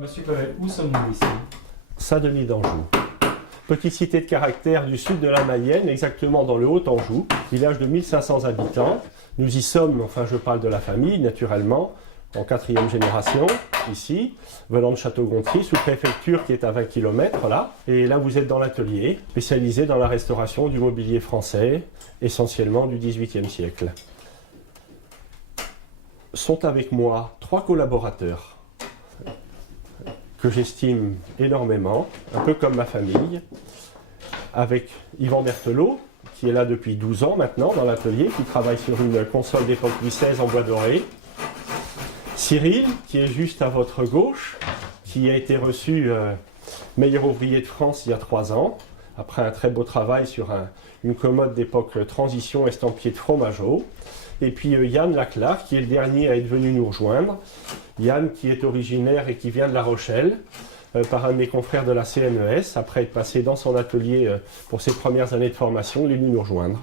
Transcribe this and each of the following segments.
Monsieur Pavel, où sommes-nous ici? Saint-Denis d'Anjou. Petite cité de caractère du sud de la Mayenne, exactement dans le Haut-Anjou, village de 1500 habitants. Nous y sommes, enfin je parle de la famille naturellement, en 4e génération, ici, venant de Château-Gontier, sous-préfecture qui est à 20 km là. Et là vous êtes dans l'atelier, spécialisé dans la restauration du mobilier français, essentiellement du XVIIIe siècle. Sont avec moi 3 collaborateurs que j'estime énormément, un peu comme ma famille, avec Yvan Berthelot, qui est là depuis 12 ans maintenant dans l'atelier, qui travaille sur une console d'époque Louis XVI en bois doré. Cyril, qui est juste à votre gauche, qui a été reçu meilleur ouvrier de France il y a 3 ans, après un très beau travail sur une commode d'époque transition estampillée de Fromageau. Et puis Yann Laclar, qui est le dernier à être venu nous rejoindre. Yann, qui est originaire et qui vient de La Rochelle, par un de mes confrères de la CNES, après être passé dans son atelier pour ses premières années de formation, il est venu nous rejoindre.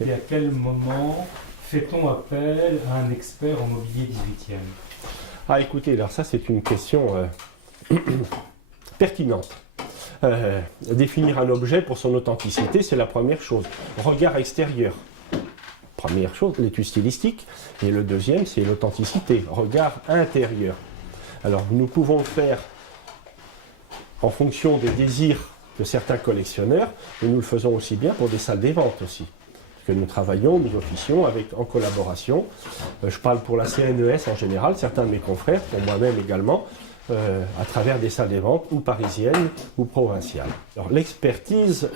Et à quel moment fait-on appel à un expert en mobilier 18e? Ah écoutez, alors ça c'est une question pertinente. Définir un objet pour son authenticité, c'est la première chose. Regard extérieur. Première chose, l'étude stylistique. Et le deuxième, c'est l'authenticité, regard intérieur. Alors, nous pouvons le faire en fonction des désirs de certains collectionneurs, mais nous le faisons aussi bien pour des salles des ventes aussi. Que nous travaillons, nous officions en collaboration. Je parle pour la CNES en général, certains de mes confrères, pour moi-même également, à travers des salles des ventes ou parisiennes ou provinciales. Alors l'expertise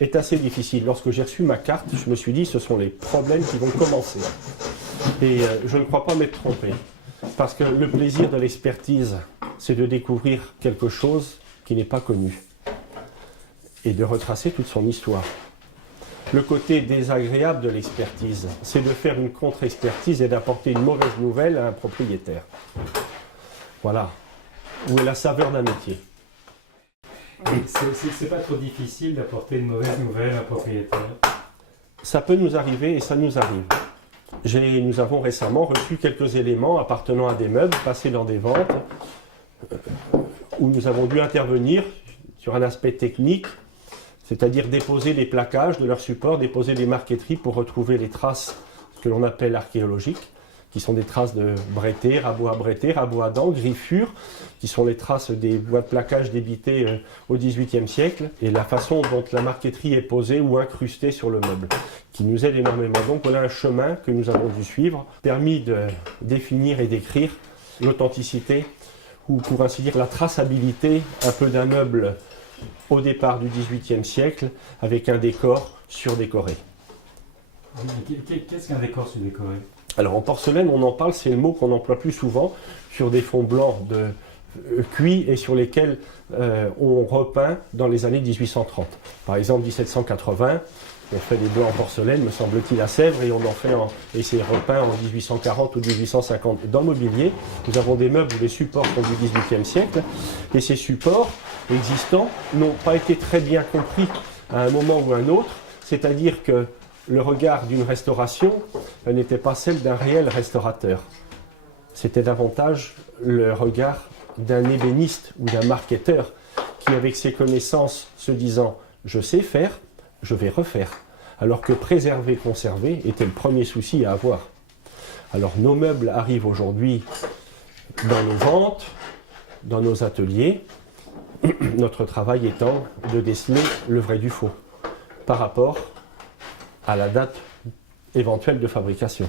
est assez difficile. Lorsque j'ai reçu ma carte, je me suis dit ce sont les problèmes qui vont commencer. Et je ne crois pas m'être trompé. Parce que le plaisir de l'expertise, c'est de découvrir quelque chose qui n'est pas connu. Et de retracer toute son histoire. Le côté désagréable de l'expertise, c'est de faire une contre-expertise et d'apporter une mauvaise nouvelle à un propriétaire. Voilà, où est la saveur d'un métier. C'est pas trop difficile d'apporter une mauvaise nouvelle à un propriétaire? Ça peut nous arriver et ça nous arrive. Nous avons récemment reçu quelques éléments appartenant à des meubles passés dans des ventes où nous avons dû intervenir sur un aspect technique, c'est-à-dire déposer les plaquages de leur support, déposer des marqueteries pour retrouver les traces que l'on appelle archéologiques, qui sont des traces de brettés, rabots à dents, griffures, qui sont les traces des bois de plaquage débités au XVIIIe siècle, et la façon dont la marqueterie est posée ou incrustée sur le meuble, qui nous aide énormément. Donc voilà un chemin que nous avons dû suivre, permis de définir et d'écrire l'authenticité, ou pour ainsi dire la traçabilité un peu d'un meuble au départ du XVIIIe siècle, avec un décor surdécoré. Qu'est-ce qu'un décor surdécoré? Alors en porcelaine, on en parle, c'est le mot qu'on emploie plus souvent sur des fonds blancs de cuits et sur lesquels on repeint dans les années 1830. Par exemple 1780, on fait des blancs en porcelaine, me semble-t-il, à Sèvres, et on en fait et c'est repeint en 1840 ou 1850. Dans le mobilier, nous avons des meubles où les supports sont du XVIIIe siècle, et ces supports existants n'ont pas été très bien compris à un moment ou à un autre, c'est-à-dire que le regard d'une restauration n'était pas celle d'un réel restaurateur. C'était davantage le regard d'un ébéniste ou d'un marketeur qui, avec ses connaissances, se disant « je sais faire, je vais refaire ». Alors que préserver, conserver était le premier souci à avoir. Alors nos meubles arrivent aujourd'hui dans nos ventes, dans nos ateliers, notre travail étant de déceler le vrai du faux par rapport à la date éventuelle de fabrication.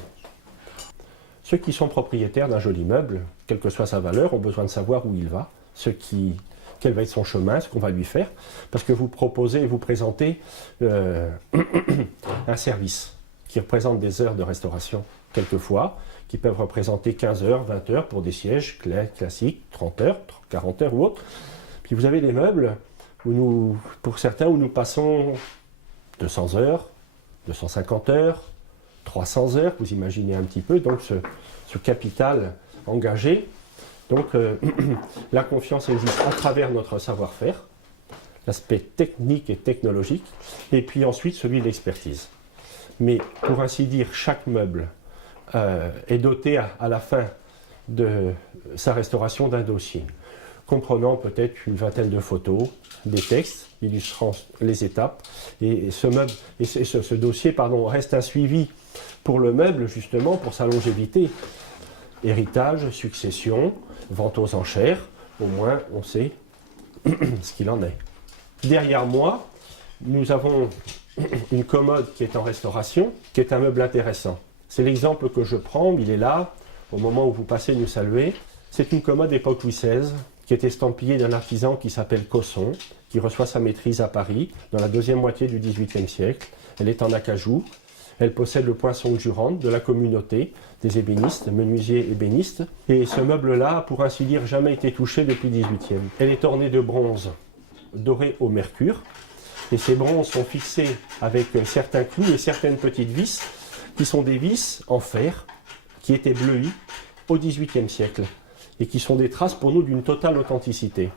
Ceux qui sont propriétaires d'un joli meuble, quelle que soit sa valeur, ont besoin de savoir où il va, quel va être son chemin, ce qu'on va lui faire, parce que vous proposez et vous présentez un service qui représente des heures de restauration, quelquefois, qui peuvent représenter 15 heures, 20 heures pour des sièges classiques, 30 heures, 40 heures ou autres. Puis vous avez des meubles, pour certains, où nous passons 200 heures, 250 heures, 300 heures, vous imaginez un petit peu, donc ce capital engagé. Donc la confiance existe à travers notre savoir-faire, l'aspect technique et technologique, et puis ensuite celui de l'expertise. Mais pour ainsi dire, chaque meuble est doté à la fin de sa restauration d'un dossier, comprenant peut-être une vingtaine de photos, des textes illustrant les étapes. Et ce dossier reste un suivi pour le meuble, justement, pour sa longévité. Héritage, succession, vente aux enchères, au moins on sait ce qu'il en est. Derrière moi, nous avons une commode qui est en restauration, qui est un meuble intéressant. C'est l'exemple que je prends, il est là, au moment où vous passez nous saluer. C'est une commode époque Louis XVI, qui est estampillée d'un artisan qui s'appelle Cosson, qui reçoit sa maîtrise à Paris, dans la deuxième moitié du XVIIIe siècle. Elle est en acajou. Elle possède le poinçon de Jurande, de la communauté des ébénistes, menuisiers ébénistes. Et ce meuble-là a, pour ainsi dire, jamais été touché depuis le XVIIIe. Elle est ornée de bronze doré au mercure. Et ces bronzes sont fixés avec certains clous et certaines petites vis, qui sont des vis en fer, qui étaient bleuies au XVIIIe siècle. Et qui sont des traces pour nous d'une totale authenticité,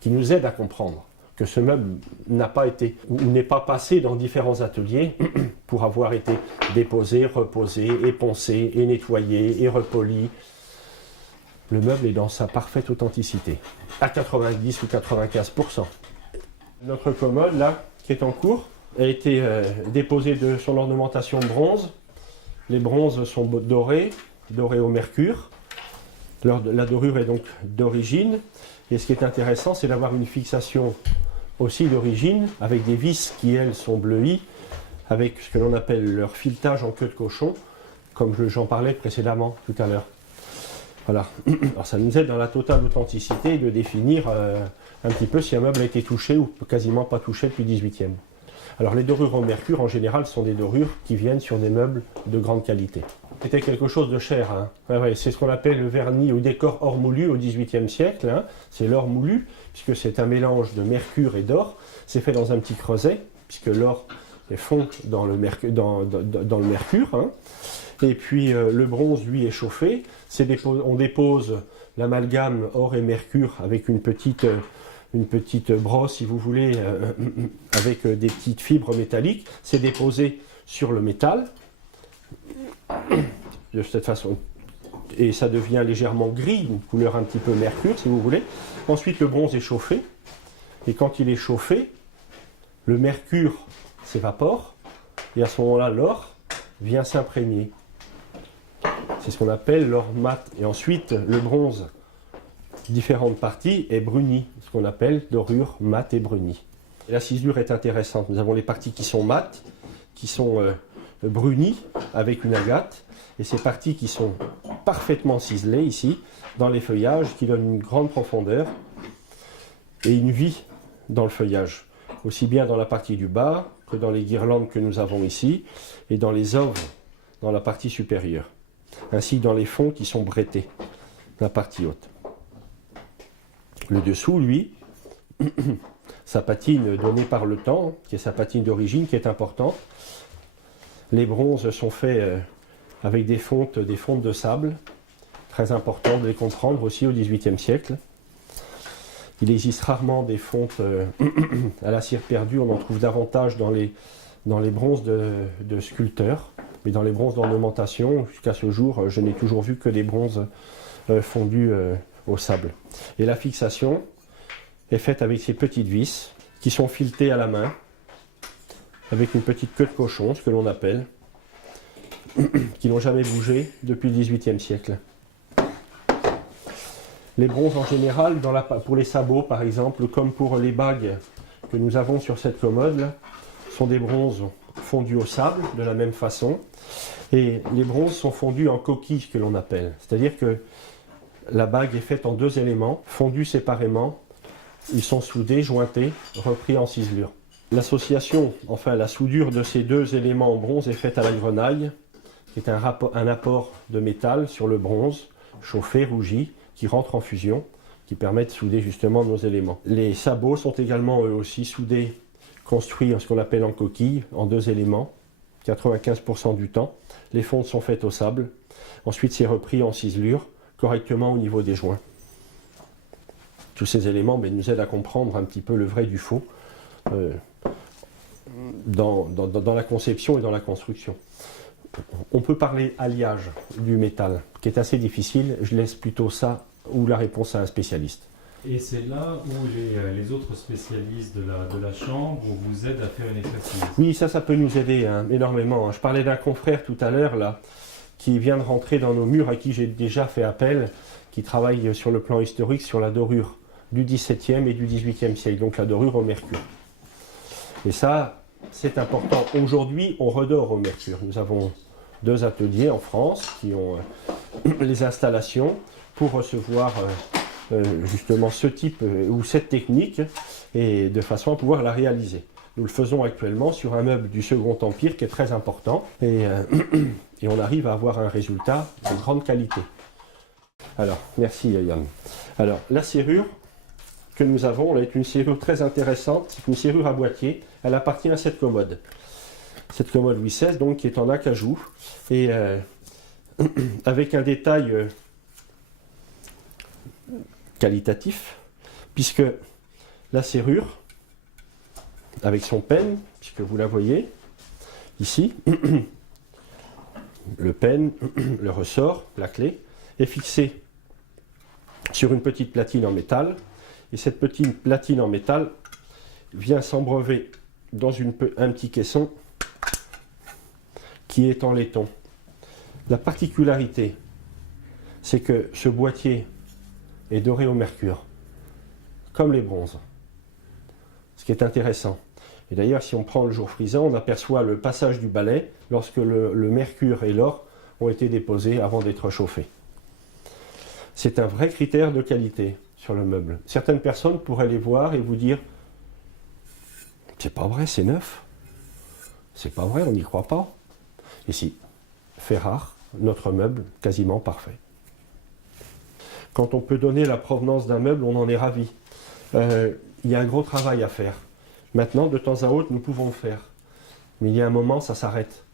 qui nous aident à comprendre que ce meuble n'a pas été ou n'est pas passé dans différents ateliers pour avoir été déposé, reposé, époncé, et nettoyé, et repoli. Le meuble est dans sa parfaite authenticité, à 90 ou 95%. Notre commode, là, qui est en cours, a été déposée de son ornementation bronze. Les bronzes sont dorés au mercure. La dorure est donc d'origine. Et ce qui est intéressant, c'est d'avoir une fixation aussi d'origine, avec des vis qui, elles, sont bleuies, avec ce que l'on appelle leur filetage en queue de cochon, comme j'en parlais précédemment tout à l'heure. Voilà. Alors ça nous aide dans la totale authenticité de définir un petit peu si un meuble a été touché ou quasiment pas touché depuis le XVIIIe. Alors les dorures en mercure, en général, sont des dorures qui viennent sur des meubles de grande qualité. C'était quelque chose de cher. Hein. Ouais, c'est ce qu'on appelle le vernis ou décor or moulu au XVIIIe siècle. Hein. C'est l'or moulu, puisque c'est un mélange de mercure et d'or. C'est fait dans un petit creuset, puisque l'or fond dans le mercure. Hein. Et puis le bronze, lui, est chauffé. On dépose l'amalgame or et mercure avec une petite brosse, si vous voulez, avec des petites fibres métalliques. C'est déposé sur le métal, de cette façon. Et ça devient légèrement gris, une couleur un petit peu mercure, si vous voulez. Ensuite, le bronze est chauffé. Et quand il est chauffé, le mercure s'évapore. Et à ce moment-là, l'or vient s'imprégner. C'est ce qu'on appelle l'or mat. Et ensuite, le bronze, différentes parties, est bruni, ce qu'on appelle dorure mat et bruni. Et la ciselure est intéressante. Nous avons les parties qui sont mates, qui sont brunies avec une agate, et ces parties qui sont parfaitement ciselées ici, dans les feuillages, qui donnent une grande profondeur et une vie dans le feuillage, aussi bien dans la partie du bas que dans les guirlandes que nous avons ici, et dans les œuvres dans la partie supérieure, ainsi que dans les fonds qui sont brettés, la partie haute. Le dessous, lui, sa patine donnée par le temps, qui est sa patine d'origine, qui est importante. Les bronzes sont faits avec des fontes de sable, très important de les comprendre aussi au XVIIIe siècle. Il existe rarement des fontes à la cire perdue, on en trouve davantage dans les bronzes de sculpteurs, mais dans les bronzes d'ornementation, jusqu'à ce jour, je n'ai toujours vu que des bronzes fondus au sable. Et la fixation est faite avec ces petites vis qui sont filetées à la main, avec une petite queue de cochon, ce que l'on appelle, qui n'ont jamais bougé depuis le XVIIIe siècle. Les bronzes en général, pour les sabots par exemple, comme pour les bagues que nous avons sur cette commode, sont des bronzes fondus au sable de la même façon. Et les bronzes sont fondus en coquille, ce que l'on appelle. C'est-à-dire que la bague est faite en deux éléments, fondus séparément. Ils sont soudés, jointés, repris en ciselure. L'association, enfin la soudure de ces deux éléments en bronze est faite à la grenaille, qui est un apport de métal sur le bronze, chauffé, rougi, qui rentre en fusion, qui permet de souder justement nos éléments. Les sabots sont également eux aussi soudés, construits en ce qu'on appelle en coquille, en deux éléments, 95% du temps. Les fontes sont faites au sable. Ensuite, c'est repris en ciselure, correctement au niveau des joints. Tous ces éléments nous aident à comprendre un petit peu le vrai du faux dans la conception et dans la construction. on peut parler alliage du métal, qui est assez difficile. Je laisse plutôt ça ou la réponse à un spécialiste. Et c'est là où les autres spécialistes de la chambre vous aident à faire une expertise. Oui, ça peut nous aider énormément. Je parlais d'un confrère tout à l'heure, là, qui vient de rentrer dans nos murs, à qui j'ai déjà fait appel, qui travaille sur le plan historique sur la dorure du XVIIe et du XVIIIe siècle, donc la dorure au mercure. Et ça, c'est important. Aujourd'hui, on redore au mercure. Nous avons 2 ateliers en France qui ont les installations pour recevoir justement ce type ou cette technique et de façon à pouvoir la réaliser. Nous le faisons actuellement sur un meuble du Second Empire qui est très important et on arrive à avoir un résultat de grande qualité. Alors, merci Yann. Alors, la serrure que nous avons est une serrure très intéressante, c'est une serrure à boîtier, elle appartient à cette commode. Cette commode Louis XVI, donc, qui est en acajou et avec un détail qualitatif, puisque la serrure, avec son peigne, puisque vous la voyez ici, le peigne, le ressort, la clé, est fixée sur une petite platine en métal, et cette petite platine en métal vient s'embreuver dans un petit caisson qui est en laiton. La particularité, c'est que ce boîtier est doré au mercure, comme les bronzes, ce qui est intéressant. Et d'ailleurs, si on prend le jour frisant, on aperçoit le passage du balai lorsque le mercure et l'or ont été déposés avant d'être chauffés. C'est un vrai critère de qualité sur le meuble. Certaines personnes pourraient les voir et vous dire « c'est pas vrai, c'est neuf, c'est pas vrai, on n'y croit pas ». Et si, fait rare, notre meuble quasiment parfait. Quand on peut donner la provenance d'un meuble, on en est ravi. Il y a un gros travail à faire. Maintenant, de temps à autre, nous pouvons le faire. Mais il y a un moment, ça s'arrête.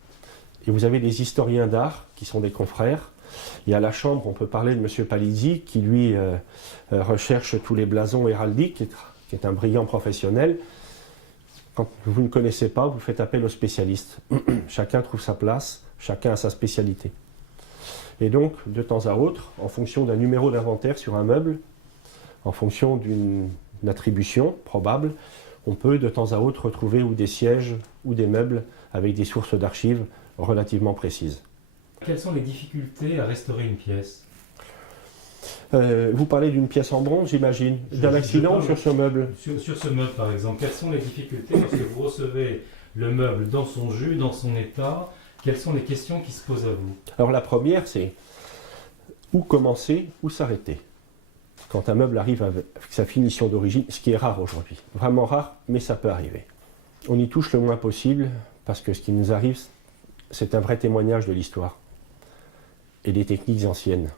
Et vous avez des historiens d'art, qui sont des confrères. Et à la Chambre, on peut parler de M. Palizzi, qui lui recherche tous les blasons héraldiques, qui est un brillant professionnel. Quand vous ne connaissez pas, vous faites appel aux spécialistes. Chacun trouve sa place, chacun a sa spécialité. Et donc, de temps à autre, en fonction d'un numéro d'inventaire sur un meuble, en fonction d'une attribution probable, on peut de temps à autre retrouver ou des sièges ou des meubles avec des sources d'archives relativement précises. Quelles sont les difficultés à restaurer une pièce? Vous parlez d'une pièce en bronze, j'imagine, d'un accident sur ce meuble. Sur ce meuble, par exemple, quelles sont les difficultés lorsque vous recevez le meuble dans son jus, dans son état? Quelles sont les questions qui se posent à vous? Alors la première, c'est où commencer, où s'arrêter. Quand un meuble arrive avec sa finition d'origine, ce qui est rare aujourd'hui, vraiment rare, mais ça peut arriver. On y touche le moins possible, parce que ce qui nous arrive, c'est un vrai témoignage de l'histoire et des techniques anciennes.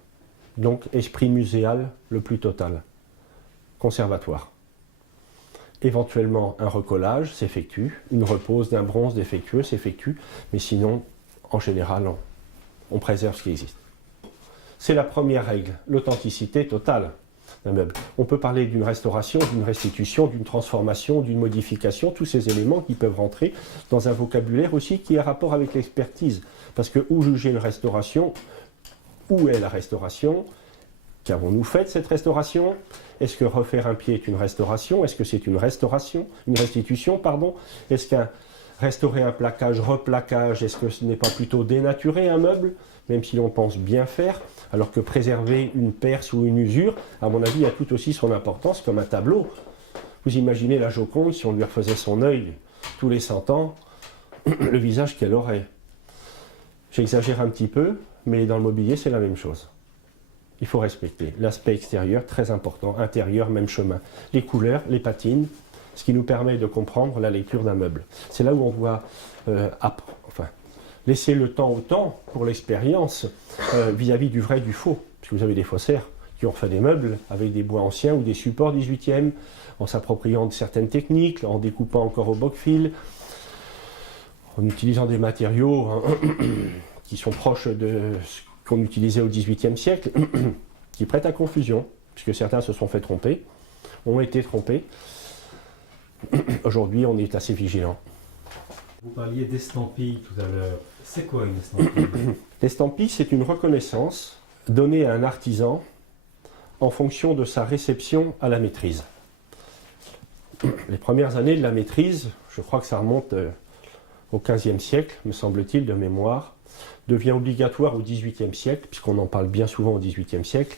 Donc, esprit muséal le plus total. Conservatoire. Éventuellement, un recollage s'effectue, une repose d'un bronze défectueux s'effectue, mais sinon, en général, on préserve ce qui existe. C'est la première règle, l'authenticité totale d'un meuble. On peut parler d'une restauration, d'une restitution, d'une transformation, d'une modification, tous ces éléments qui peuvent rentrer dans un vocabulaire aussi qui a rapport avec l'expertise. Parce que où juger une restauration? Où est la restauration? Qu'avons-nous fait de cette restauration? Est-ce que refaire un pied est une restauration? Est-ce que c'est une restauration? Une restitution, pardon? Est-ce qu'un restaurer un plaquage, replaquage, est-ce que ce n'est pas plutôt dénaturer un meuble, même si l'on pense bien faire, alors que préserver une perce ou une usure, à mon avis, a tout aussi son importance comme un tableau. Vous imaginez la Joconde, si on lui refaisait son œil tous les 100 ans, le visage qu'elle aurait. J'exagère un petit peu, mais dans le mobilier, c'est la même chose. Il faut respecter l'aspect extérieur, très important, intérieur, même chemin. Les couleurs, les patines, ce qui nous permet de comprendre la lecture d'un meuble. C'est là où on doit laisser le temps au temps pour l'expérience vis-à-vis du vrai et du faux. Parce que vous avez des faussaires qui ont fait des meubles avec des bois anciens ou des supports 18e, en s'appropriant de certaines techniques, en découpant encore au boc-fil, en utilisant des matériaux qui sont proches de ce qu'on utilisait au XVIIIe siècle, qui prêtent à confusion, puisque certains se sont fait tromper, ont été trompés. Aujourd'hui, on est assez vigilant. Vous parliez d'estampille tout à l'heure. C'est quoi une estampille? L'estampille, c'est une reconnaissance donnée à un artisan en fonction de sa réception à la maîtrise. Les premières années de la maîtrise, je crois que ça remonte au XVe siècle, me semble-t-il, de mémoire, devient obligatoire au XVIIIe siècle, puisqu'on en parle bien souvent au XVIIIe siècle,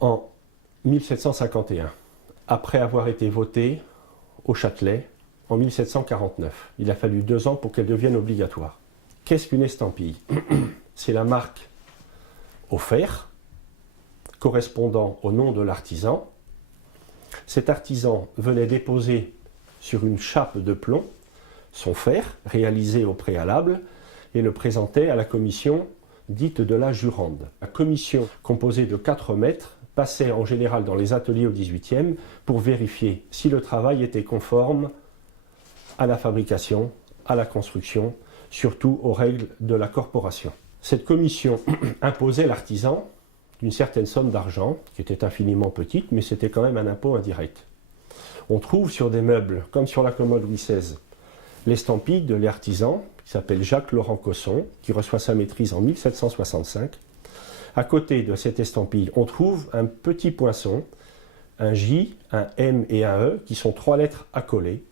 en 1751, après avoir été votée au Châtelet en 1749. Il a fallu 2 ans pour qu'elle devienne obligatoire. Qu'est-ce qu'une estampille? C'est la marque au fer, correspondant au nom de l'artisan. Cet artisan venait déposer sur une chape de plomb son fer, réalisé au préalable, et le présentait à la commission dite de la jurande. La commission, composée de 4 maîtres, passait en général dans les ateliers au XVIIIe pour vérifier si le travail était conforme à la fabrication, à la construction, surtout aux règles de la corporation. Cette commission imposait l'artisan d'une certaine somme d'argent, qui était infiniment petite, mais c'était quand même un impôt indirect. On trouve sur des meubles, comme sur la commode Louis XVI, l'estampille de l'artisan, qui s'appelle Jacques-Laurent Cosson, qui reçoit sa maîtrise en 1765. À côté de cette estampille, on trouve un petit poinçon, un J, un M et un E, qui sont 3 lettres accolées,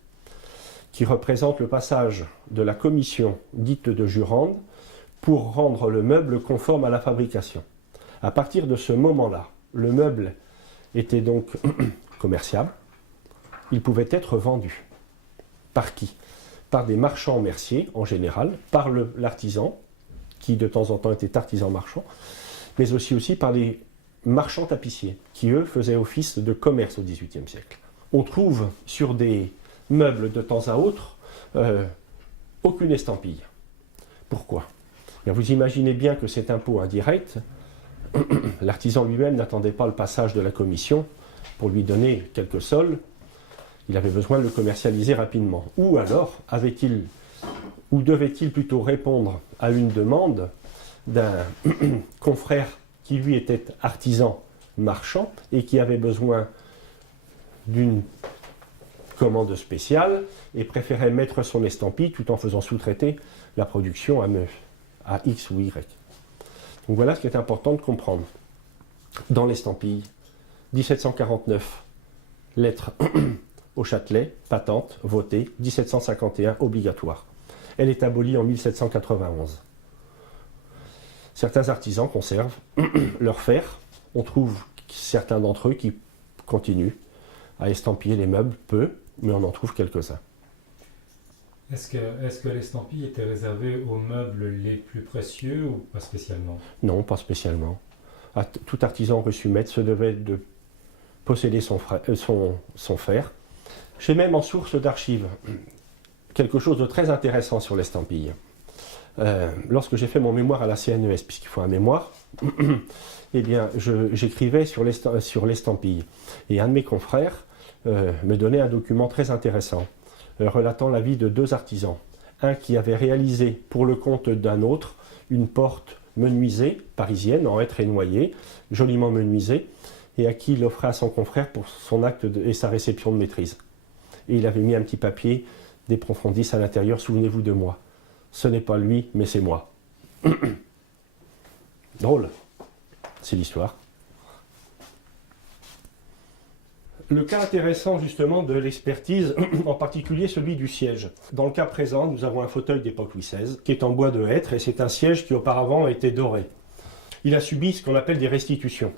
qui représentent le passage de la commission dite de jurande pour rendre le meuble conforme à la fabrication. À partir de ce moment-là, le meuble était donc commerciable. Il pouvait être vendu. Par qui? Par des marchands merciers, en général, par l'artisan, qui de temps en temps était artisan marchand, mais aussi par les marchands tapissiers, qui eux faisaient office de commerce au XVIIIe siècle. On trouve sur des meubles de temps à autre aucune estampille. Pourquoi? Bien, vous imaginez bien que cet impôt indirect, l'artisan lui-même n'attendait pas le passage de la commission pour lui donner quelques sols. Il avait besoin de le commercialiser rapidement. Ou alors devait-il plutôt répondre à une demande d'un confrère qui lui était artisan marchand et qui avait besoin d'une commande spéciale et préférait mettre son estampille tout en faisant sous-traiter la production à X ou Y. Donc voilà ce qui est important de comprendre. Dans l'estampille, 1749, lettre au Châtelet, patente, votée, 1751, obligatoire. Elle est abolie en 1791. Certains artisans conservent leur fer. On trouve certains d'entre eux qui continuent à estampiller les meubles, peu, mais on en trouve quelques-uns. Est-ce que l'estampille était réservée aux meubles les plus précieux ou pas spécialement? Non, pas spécialement. Tout artisan reçu maître se devait de posséder son fer. J'ai même en source d'archives quelque chose de très intéressant sur l'estampille. Lorsque j'ai fait mon mémoire à la CNES, puisqu'il faut un mémoire, eh bien, j'écrivais sur l'estampille. Et un de mes confrères me donnait un document très intéressant, relatant la vie de 2 artisans. Un qui avait réalisé pour le compte d'un autre une porte menuisée, parisienne, en hêtre et noyer, joliment menuisée, et à qui il offrait à son confrère pour son acte et sa réception de maîtrise. Et il avait mis un petit papier des profondis à l'intérieur, souvenez-vous de moi. Ce n'est pas lui, mais c'est moi. Drôle, c'est l'histoire. Le cas intéressant justement de l'expertise, en particulier celui du siège. Dans le cas présent, nous avons un fauteuil d'époque Louis XVI qui est en bois de hêtre et c'est un siège qui auparavant était doré. Il a subi ce qu'on appelle des restitutions.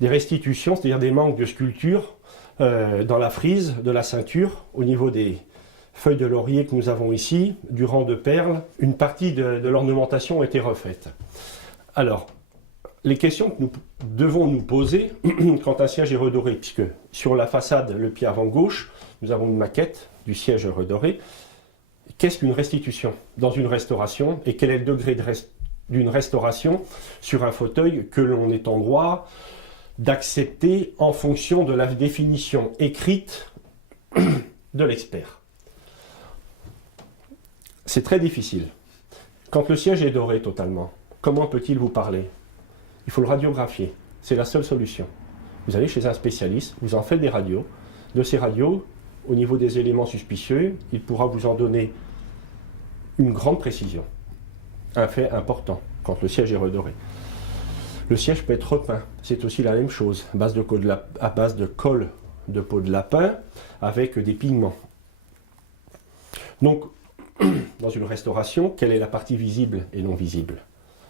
Des restitutions, c'est-à-dire des manques de sculpture dans la frise de la ceinture, au niveau des feuilles de laurier que nous avons ici, du rang de perles. Une partie de l'ornementation a été refaite. Alors, les questions que nous devons nous poser quand un siège est redoré, puisque sur la façade, le pied avant gauche, nous avons une maquette du siège redoré. Qu'est-ce qu'une restitution dans une restauration et quel est le degré d'une restauration sur un fauteuil que l'on est en droit d'accepter en fonction de la définition écrite de l'expert? C'est très difficile. Quand le siège est doré totalement, comment peut-il vous parler? Il faut le radiographier. C'est la seule solution. Vous allez chez un spécialiste, vous en faites des radios. De ces radios, au niveau des éléments suspicieux, il pourra vous en donner une grande précision. Un fait important, quand le siège est redoré. Le siège peut être repeint, c'est aussi la même chose, à base de colle de peau de lapin avec des pigments. Donc, dans une restauration, quelle est la partie visible et non visible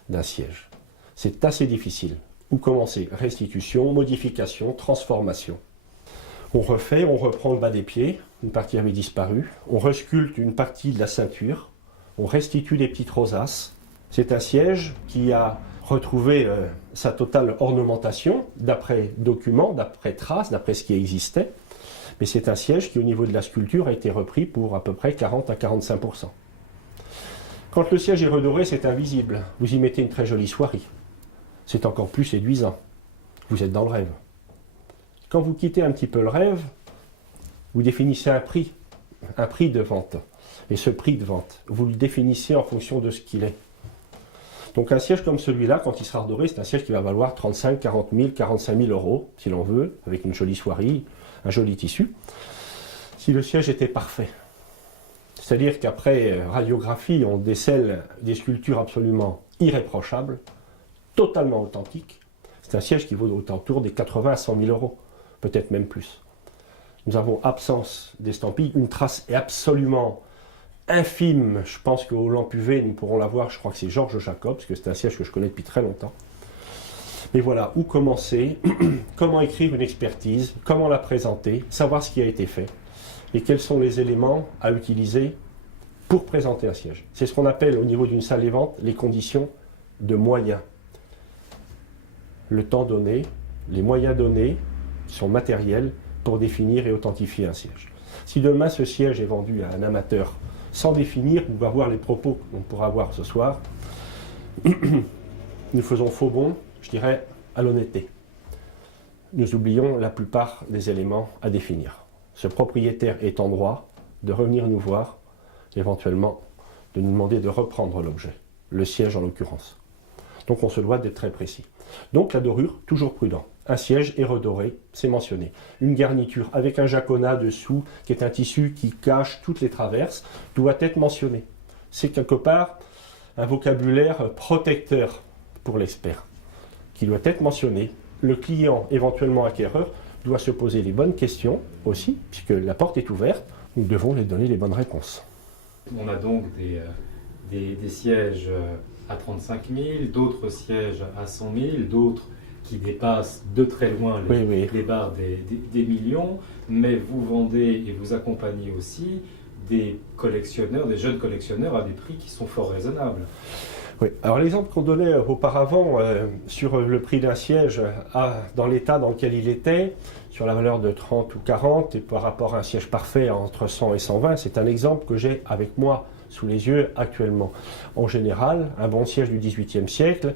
d'un siège? C'est assez difficile. Où commencer? Restitution, modification, transformation. On refait, on reprend le bas des pieds, une partie avait disparu, on resculpte une partie de la ceinture, on restitue les petites rosaces. C'est un siège qui a retrouvé sa totale ornementation, d'après documents, d'après traces, d'après ce qui existait. Mais c'est un siège qui, au niveau de la sculpture, a été repris pour à peu près 40 à 45%. Quand le siège est redoré, c'est invisible. Vous y mettez une très jolie soierie. C'est encore plus séduisant. Vous êtes dans le rêve. Quand vous quittez un petit peu le rêve, vous définissez un prix de vente. Et ce prix de vente, vous le définissez en fonction de ce qu'il est. Donc un siège comme celui-là, quand il sera redoré, c'est un siège qui va valoir 35, 40 000, 45 000 euros, si l'on veut, avec une jolie soierie, un joli tissu, si le siège était parfait. C'est-à-dire qu'après radiographie, on décèle des sculptures absolument irréprochables, totalement authentiques. C'est un siège qui vaut autour des 80 à 100 000 euros, peut-être même plus. Nous avons absence d'estampille, une trace est absolument infime. Je pense qu'au lampe UV, nous pourrons la voir, je crois que c'est Georges Jacob, parce que c'est un siège que je connais depuis très longtemps. Mais voilà, où commencer, comment écrire une expertise, comment la présenter, savoir ce qui a été fait, et quels sont les éléments à utiliser pour présenter un siège. C'est ce qu'on appelle au niveau d'une salle des ventes les conditions de moyens. Le temps donné, les moyens donnés sont matériels pour définir et authentifier un siège. Si demain ce siège est vendu à un amateur sans définir, on va voir les propos qu'on pourra voir ce soir, nous faisons faux bond, je dirais, à l'honnêteté. Nous oublions la plupart des éléments à définir. Ce propriétaire est en droit de revenir nous voir, éventuellement de nous demander de reprendre l'objet, le siège en l'occurrence. Donc on se doit d'être très précis. Donc la dorure, toujours prudent. Un siège est redoré, c'est mentionné. Une garniture avec un jaconat dessous, qui est un tissu qui cache toutes les traverses, doit être mentionné. C'est quelque part un vocabulaire protecteur pour l'expert, qui doit être mentionné. Le client, éventuellement acquéreur, doit se poser les bonnes questions aussi, puisque la porte est ouverte, nous devons lui donner les bonnes réponses. On a donc des sièges à 35 000, d'autres sièges à 100 000, d'autres qui dépassent de très loin les barres des millions, mais vous vendez et vous accompagnez aussi des collectionneurs, des jeunes collectionneurs à des prix qui sont fort raisonnables. Oui, alors l'exemple qu'on donnait auparavant sur le prix d'un siège dans l'état dans lequel il était, sur la valeur de 30 ou 40, et par rapport à un siège parfait entre 100 et 120, c'est un exemple que j'ai avec moi sous les yeux actuellement. En général, un bon siège du XVIIIe siècle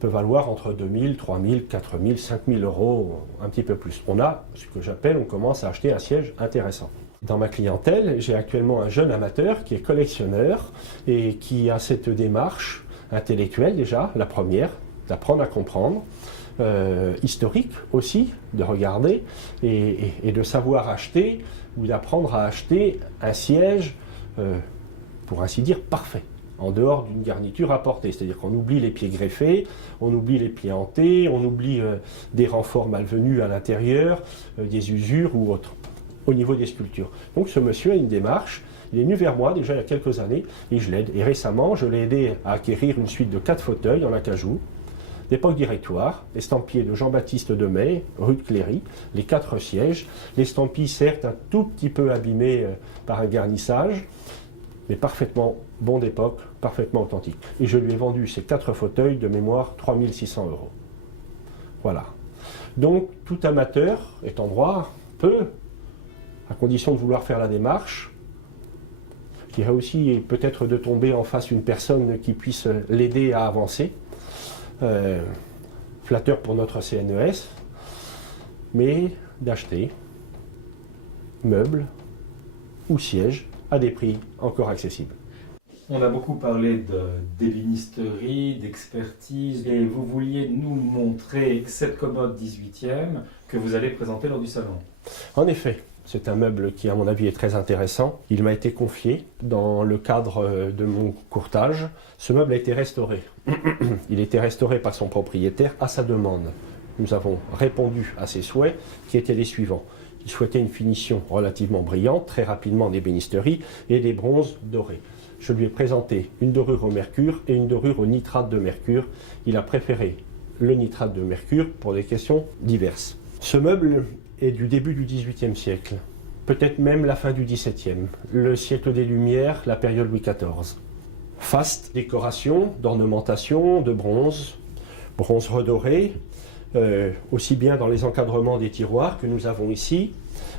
peut valoir entre 2 000, 3 000, 4 000, 5 000 euros, un petit peu plus. On commence à acheter un siège intéressant. Dans ma clientèle, j'ai actuellement un jeune amateur qui est collectionneur et qui a cette démarche intellectuelle déjà, la première, d'apprendre à comprendre, historique aussi, de regarder et de savoir acheter ou d'apprendre à acheter un siège, pour ainsi dire, parfait, en dehors d'une garniture apportée. C'est-à-dire qu'on oublie les pieds greffés, on oublie les pieds hantés, on oublie des renforts malvenus à l'intérieur, des usures ou autres, au niveau des sculptures. Donc ce monsieur a une démarche. Il est venu vers moi déjà il y a quelques années et je l'aide. Et récemment, je l'ai aidé à acquérir une suite de 4 fauteuils en acajou, d'époque directoire, estampillés de Jean-Baptiste Demey, rue de Cléry, les 4 sièges, l'estampille certes un tout petit peu abîmée par un garnissage, mais parfaitement bon d'époque, parfaitement authentique. Et je lui ai vendu ces 4 fauteuils de mémoire 3 600 euros. Voilà. Donc tout amateur est en droit peut, à condition de vouloir faire la démarche, qui a aussi peut-être de tomber en face une personne qui puisse l'aider à avancer. Flatteur pour notre CNES, mais d'acheter meubles ou sièges à des prix encore accessibles. On a beaucoup parlé d'ébénisterie, d'expertise, et vous vouliez nous montrer cette commode 18e que vous allez présenter lors du salon. En effet, C'est un meuble qui, à mon avis, est très intéressant. Il m'a été confié dans le cadre de mon courtage. Ce meuble a été restauré. Il a été restauré par son propriétaire à sa demande. Nous avons répondu à ses souhaits qui étaient les suivants. Il souhaitait une finition relativement brillante, très rapidement d'ébénisterie et des bronzes dorés. Je lui ai présenté une dorure au mercure et une dorure au nitrate de mercure. Il a préféré le nitrate de mercure pour des questions diverses. Ce meuble est du début du XVIIIe siècle, peut-être même la fin du XVIIe, le siècle des Lumières, la période Louis XIV. Faste décoration, d'ornementation, de bronze redoré, aussi bien dans les encadrements des tiroirs que nous avons ici,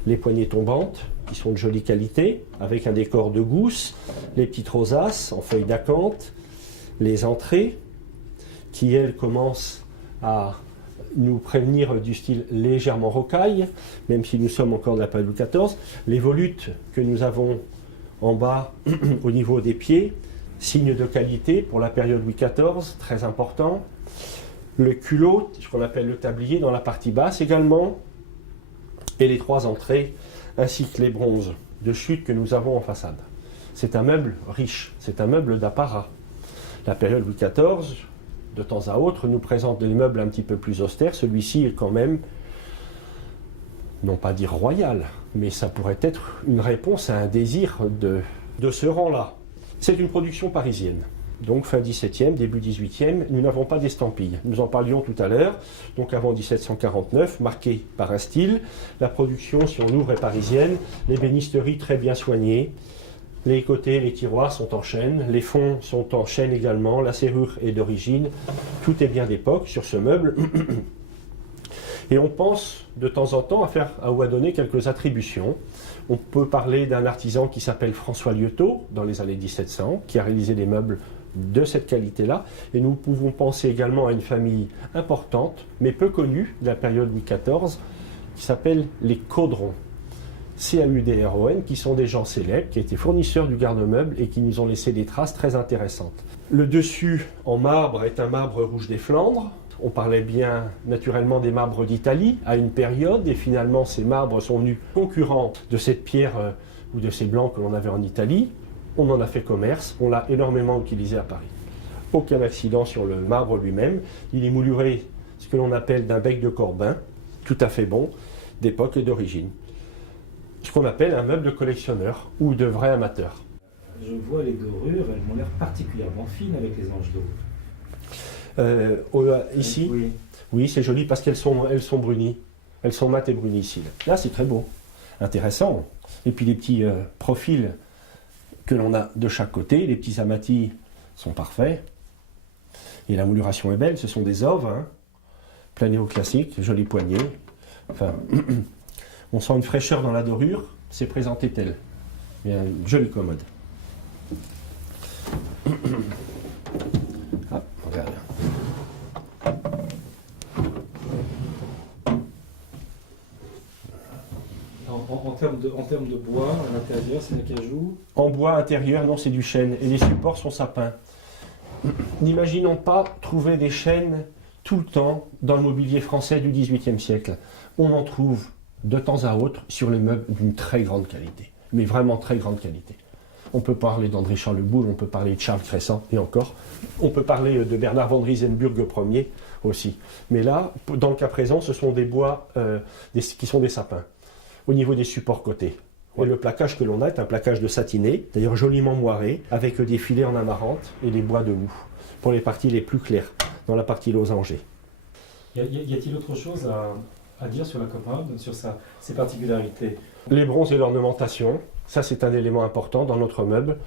les poignées tombantes qui sont de jolie qualité, avec un décor de gousse, les petites rosaces en feuilles d'acanthe, les entrées qui, elles, commencent à nous prévenir du style légèrement rocaille, même si nous sommes encore de la période Louis XIV. Les volutes que nous avons en bas au niveau des pieds, signe de qualité pour la période Louis XIV, très important. Le culot, ce qu'on appelle le tablier, dans la partie basse également, et les 3 entrées, ainsi que les bronzes de chute que nous avons en façade. C'est un meuble riche, c'est un meuble d'apparat. La période Louis XIV, de temps à autre, nous présente des meubles un petit peu plus austères. Celui-ci est quand même, non pas dire royal, mais ça pourrait être une réponse à un désir de ce rang-là. C'est une production parisienne. Donc fin 17e, début 18e, nous n'avons pas d'estampille. Nous en parlions tout à l'heure, donc avant 1749, marqué par un style. La production, si on ouvre, est parisienne. L'ébénisterie très bien soignée. Les côtés, les tiroirs sont en chêne, les fonds sont en chêne également, la serrure est d'origine, tout est bien d'époque sur ce meuble. Et on pense de temps en temps à donner quelques attributions. On peut parler d'un artisan qui s'appelle François Lieuteau, dans les années 1700, qui a réalisé des meubles de cette qualité-là. Et nous pouvons penser également à une famille importante, mais peu connue, de la période Louis XIV, qui s'appelle les Caudron. C-A-U-D-R-O-N, qui sont des gens célèbres, qui étaient fournisseurs du garde-meuble et qui nous ont laissé des traces très intéressantes. Le dessus en marbre est un marbre rouge des Flandres. On parlait bien naturellement des marbres d'Italie à une période, et finalement ces marbres sont venus concurrents de cette pierre ou de ces blancs que l'on avait en Italie. On en a fait commerce, on l'a énormément utilisé à Paris. Aucun accident sur le marbre lui-même. Il est mouluré ce que l'on appelle d'un bec de Corbin, tout à fait bon, d'époque et d'origine. Ce qu'on appelle un meuble de collectionneur ou de vrai amateur. Je vois les dorures, elles m'ont l'air particulièrement fines avec les anges d'eau. Ici, oui, c'est joli parce qu'elles sont brunies. Elles sont mates et brunies ici. Là, c'est très beau, intéressant. Et puis les petits profils que l'on a de chaque côté, les petits amatis sont parfaits. Et la mouluration est belle, ce sont des oves, hein. Plein néoclassique, joli poignet. Enfin, on sent une fraîcheur dans la dorure, c'est présenté tel. Il y a une jolie commode. Ah, regarde. En termes de bois, à l'intérieur, c'est l'acajou? En bois intérieur, non, c'est du chêne. Et les supports sont sapins. N'imaginons pas trouver des chênes tout le temps dans le mobilier français du XVIIIe siècle. On en trouve de temps à autre sur les meubles d'une très grande qualité. Mais vraiment très grande qualité. On peut parler d'André Charleboul, on peut parler de Charles Crescent, et encore. On peut parler de Bernard von Riesenburg Ier aussi. Mais là, dans le cas présent, ce sont des bois qui sont des sapins. Au niveau des supports côtés. Et le plaquage que l'on a est un plaquage de satiné, d'ailleurs joliment moiré, avec des filets en amarante et des bois de houx, pour les parties les plus claires, dans la partie losangée. Y a-t-il autre chose à dire sur la commode, sur ses particularités? Les bronzes et l'ornementation, ça c'est un élément important dans notre meuble.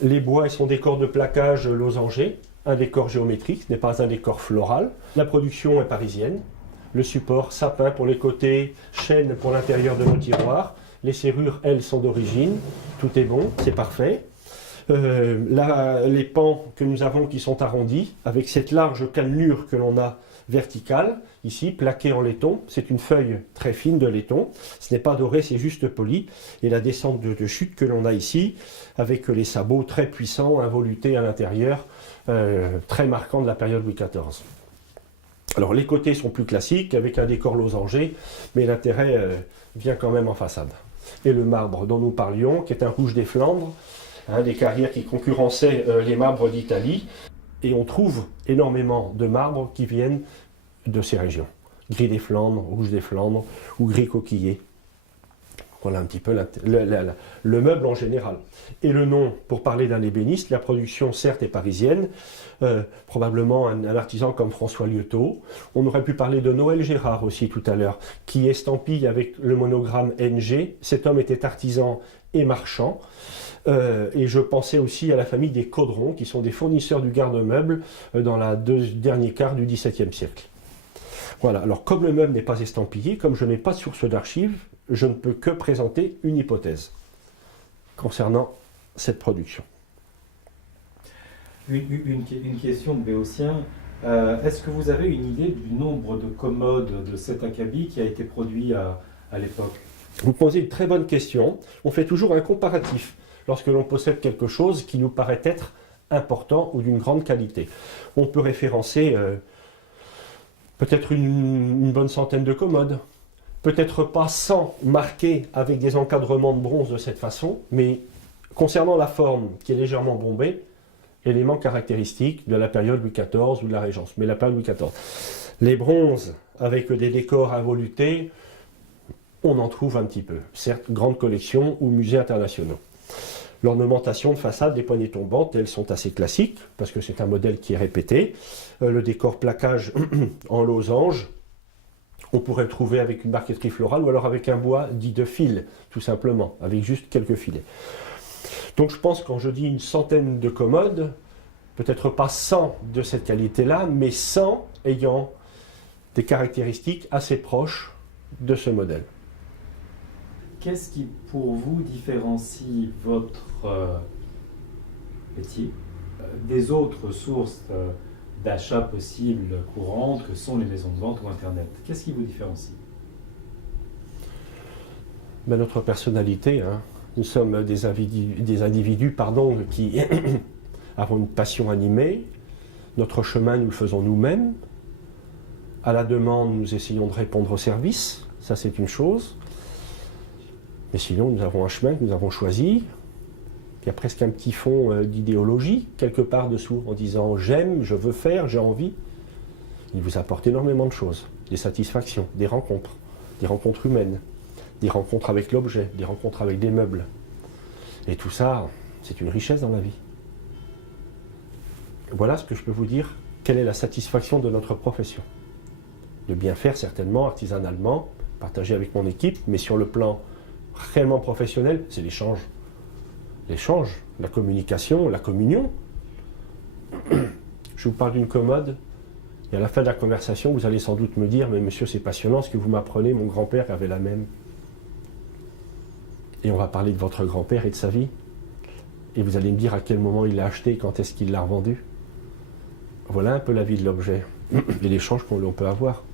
Les bois et son décor de plaquage losangé, un décor géométrique, ce n'est pas un décor floral. La production est parisienne. Le support sapin pour les côtés, chêne pour l'intérieur de nos tiroirs. Les serrures, elles, sont d'origine. Tout est bon, c'est parfait. Là, les pans que nous avons qui sont arrondis, avec cette large cannelure que l'on a verticale, ici, plaquée en laiton. C'est une feuille très fine de laiton. Ce n'est pas doré, c'est juste poli. Et la descente de chute que l'on a ici, avec les sabots très puissants, involutés à l'intérieur, très marquants de la période Louis XIV. Alors les côtés sont plus classiques, avec un décor losangé, mais l'intérêt vient quand même en façade. et le marbre dont nous parlions, qui est un rouge des Flandres, des carrières qui concurrençaient les marbres d'Italie. Et on trouve énormément de marbres qui viennent de ces régions. Gris des Flandres, rouge des Flandres ou gris coquillé. Voilà un petit peu le meuble en général. Et le nom, pour parler d'un ébéniste, la production certes est parisienne, probablement un artisan comme François Lieuteau. On aurait pu parler de Noël Gérard aussi tout à l'heure, qui estampille avec le monogramme NG. Cet homme était artisan et marchand. Et je pensais aussi à la famille des Caudron, qui sont des fournisseurs du garde-meuble dans la dernier quart du XVIIe siècle. Voilà, alors comme le meuble n'est pas estampillé, comme je n'ai pas de source d'archives, je ne peux que présenter une hypothèse concernant cette production. Une question de Béotien. Est-ce que vous avez une idée du nombre de commodes de cet acabit qui a été produit à l'époque? Vous posez une très bonne question. On fait toujours un comparatif lorsque l'on possède quelque chose qui nous paraît être important ou d'une grande qualité. On peut référencer peut-être une bonne centaine de commodes. Peut-être pas 100 marqués avec des encadrements de bronze de cette façon, mais concernant la forme qui est légèrement bombée, élément caractéristique de la période Louis XIV ou de la Régence, mais la période Louis XIV. Les bronzes avec des décors involutés, on en trouve un petit peu. Certes, grande collection ou musées internationaux. L'ornementation de façade des poignées tombantes, elles sont assez classiques, parce que c'est un modèle qui est répété. Le décor plaquage en losange, on pourrait le trouver avec une marqueterie florale ou alors avec un bois dit de fil, tout simplement, avec juste quelques filets. Donc je pense, quand je dis une centaine de commodes, peut-être pas 100 de cette qualité-là, mais 100 ayant des caractéristiques assez proches de ce modèle. Qu'est-ce qui, pour vous, différencie votre métier des autres sources d'achat possibles courantes que sont les maisons de vente ou Internet? Qu'est-ce qui vous différencie? Notre personnalité. Nous sommes des individus qui avons une passion animée. Notre chemin, nous le faisons nous-mêmes. À la demande, nous essayons de répondre au service. Ça, c'est une chose. Mais sinon, nous avons un chemin que nous avons choisi. Il y a presque un petit fond d'idéologie, quelque part dessous, en disant « j'aime, je veux faire, j'ai envie ». Il vous apporte énormément de choses, des satisfactions, des rencontres humaines, des rencontres avec l'objet, des rencontres avec des meubles. Et tout ça, c'est une richesse dans la vie. Voilà ce que je peux vous dire. Quelle est la satisfaction de notre profession? De bien faire, certainement, artisanalement, partager avec mon équipe, mais sur le plan réellement professionnel, c'est l'échange. L'échange, la communication, la communion. Je vous parle d'une commode, et à la fin de la conversation, vous allez sans doute me dire « Mais monsieur, c'est passionnant ce que vous m'apprenez, mon grand-père avait la même. » Et on va parler de votre grand-père et de sa vie. Et vous allez me dire à quel moment il l'a acheté, quand est-ce qu'il l'a revendu. Voilà un peu la vie de l'objet et l'échange qu'on peut avoir.